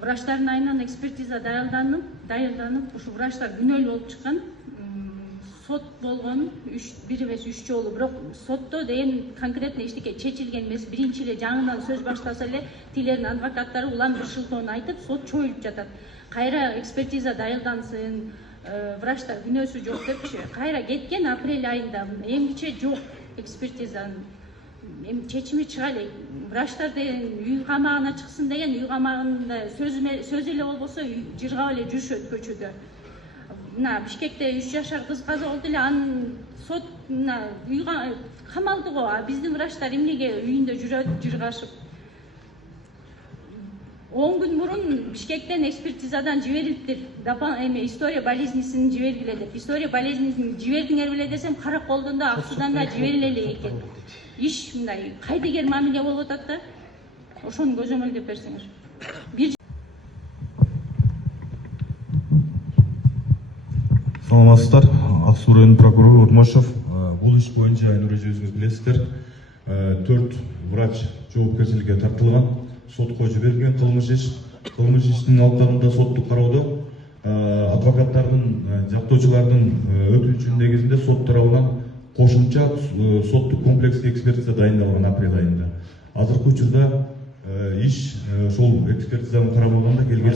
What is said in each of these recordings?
врачтардын айынан экспертиза даярданып ушу врачтар күнөөлүү болуп чыккан. Сот болгон 1 эмес 3 жолу, бирок сотто деген конкретно эчтеке чечилген эмес. Биринчи эле жаңыдан сөз баштаса эле тилердин адвокаттары улам бир шылтоону айтып, сот чоюлуп жатат. Кайра экспертиза даярдансын, врачтар күнөөсү жок депчи. Кайра кеткен апрель айында эмгиче жок экспертизанын чечими чыга элек. Врачтар деген үй камагына чыксын деген, үй камагында сөз эле болбосо жыргап эле жүрүшөт көчөдө. Мына Бишкекте 3 жашар кыз каза болду эле, анын сот үйгө камалды го. Биздин врачтар эмнеге үйүндө жүрөт жыргашып? 10 күн мурун Бишкектен экспертизадан жиберилиптир. История болезнисин жибергиле деп. История болезнисин жибердиңер беле десем, Караколдон да, Аксудан да жибериле элек экен. Иш мындай кайдыгер мамиле болуп атат да. Ошону көзөмөлдөп берсеңер. Саламатсыздар, Аксу районунун прокурору Урмашев. Бул иш боюнча Айнур өзүңүз билесиздер. 4 врач жоопкерчиликке тартылган, сотко жиберилген кылмыш иштин алкагында соттук кароодо адвокаттардын, жактоочулардын өтүнүчүнүн негизинде сот тарабынан кошумча соттук комплекске экспертиза дайындалган апрель айында. Азыркы учурда иш ошол экспертизаны карабаганда келген.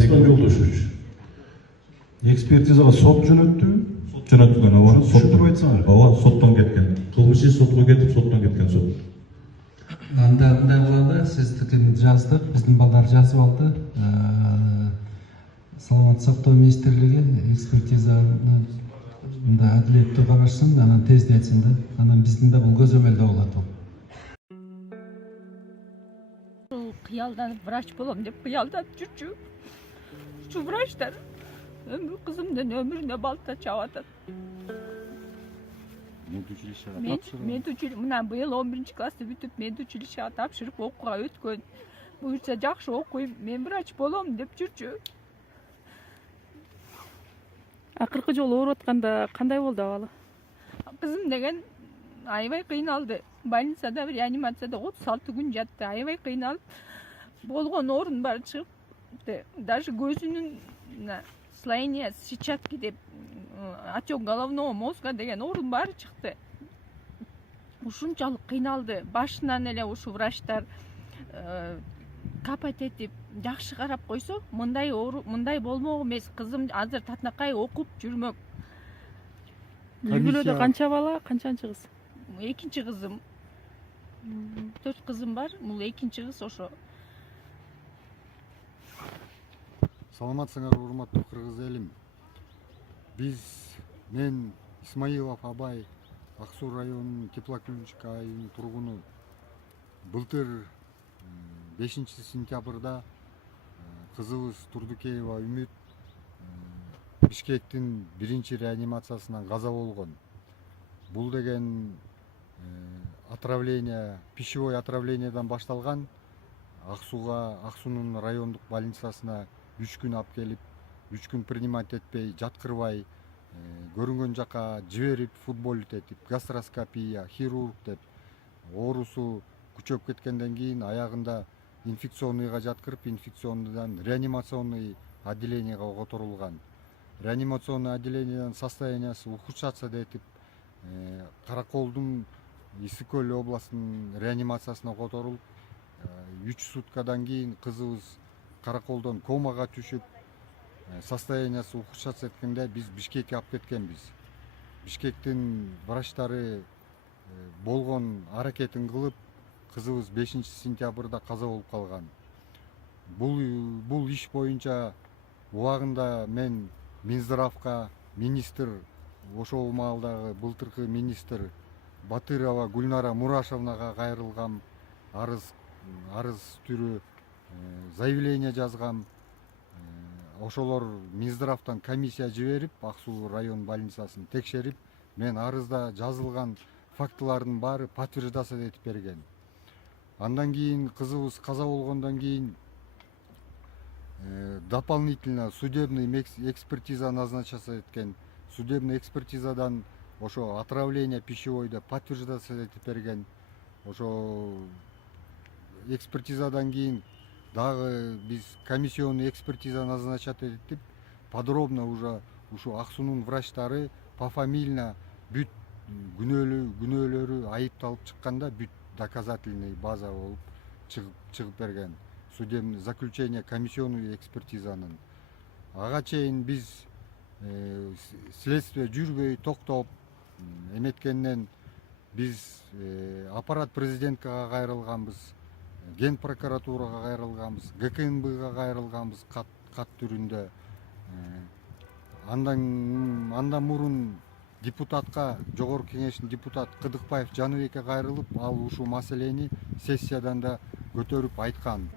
Экспертизага сот жөнөттүбү? Сот жөнөтүлгөн, ооба. Түшүндүрүп айтсаңыз. Ооба, соттон кеткен. Кылмыш иш сотко кетип, соттон кеткен сот. Анда мындай кылалы, сиздикин жаздык, биздин балдар жазып алды. Саламаттык сактоо министрлиги экспертизаны мындай адилеттүү карашсын, анан тездетсин да. Анан биздин да бул көзөмөлдө болот ол. Кыялданып врач болом деп кыялданып жүрчү. Ушу врачтар кызымдын өмүрүнө балта чаап атат. Мына быйыл 11 классты бүтүп медучилищеге тапшырып окууга өткөн. Буюрса жакшы окуйм, мен врач болом деп жүрчү. Акыркы жолу ооруп атканда кандай болду абалы? Кызым деген аябай кыйналды. Больницада, реанимацияда 36 күн жатты. Аябай кыйналып, болгон орун баары чыгып, даже көзүнүн слоение сетчатки деп, отек головного мозга деген орун баары чыкты. Ушунчалык кыйналды. Башынан эле ушу врачтар капать этип жакшы карап койсо, мындай болмок эмес. Кызым азыр татынакай окуп жүрмөк. Үлгүлөдө канча бала, канчанчы кыз? Экинчи кызым. 4 кызым бар, бул экинчи кыз ошо. Саламатсыңар, урматтуу кыргыз элим. Мен Исмаилов Абай, Аксу районунун Теплокүлүнчүк айылынын тургуну. Былтыр 5 сентябрда кызыбыз Турдукеева Үмүт Бишкектин 1 реанимациясынан каза болгон. Бул деген отравление, пищевой отравлениедан башталган. Аксунун райондук больницасына 3 күн алып келип, 3 күн принимать этпей, жаткырбай, көрүнгөн жака жиберип, футболит этип, гастроскопия, хирург деп, оорусу күчөп кеткенден кийин аягында инфекционныйга жаткырып, инфекционныйдан реанимационный отделениеге которулган. Реанимационный отделениедан состояниясы ухудшаться этип, Караколдун Ысык Көл областынын реанимациясына которулуп, 3 суткадан кийин кызыбыз Караколдон комага түшүп, состояниясы ухудшаться эткенде биз Бишкекке алып кеткенбиз. Бишкектин врачтары болгон аракетин кылып, кызыбыз 5 сентябрда каза болуп калган. Бул иш боюнча убагында мен Минздравка, министр, ошол маалдагы былтыркы министр Батырова Гүлнара Мурашевнага кайрылгам, арыз түрү заявление жазгам. Ошолор Минздравтан комиссия жиберип, Аксу район больницасын текшерип, мен арызда жазылган фактылардын баары подтверждация этип берген. Андан кийин кызыбыз каза болгондон кийин дополнительно судебный экспертиза назначаться эткен. Судебный экспертизадан ошо отравление пищевойду подтверждация этип берген. Ошо экспертизадан кийин дагы биз комиссионный экспертиза назначать этип подробно уже ушу ак суунун врачтары пофамильно бүт күнөөлөрү айыпталып чыкканда бүт доказательный база болуп чыгып берген судебный заключение комиссионный экспертизанын. Ага чейин биз следствие жүрбөй токтоп эметкенден биз аппарат президенткага кайрылганбыз, ген прокуратурага кайрылганбыз, ГКНБга кайрылганбыз кат түрүндө. Андан мурун депутатка, жогорку кеңештин депутат Кыдыкбаев Жаныбекке кайрылып, ал ушул маселени сессиядан да көтөрүп айткан.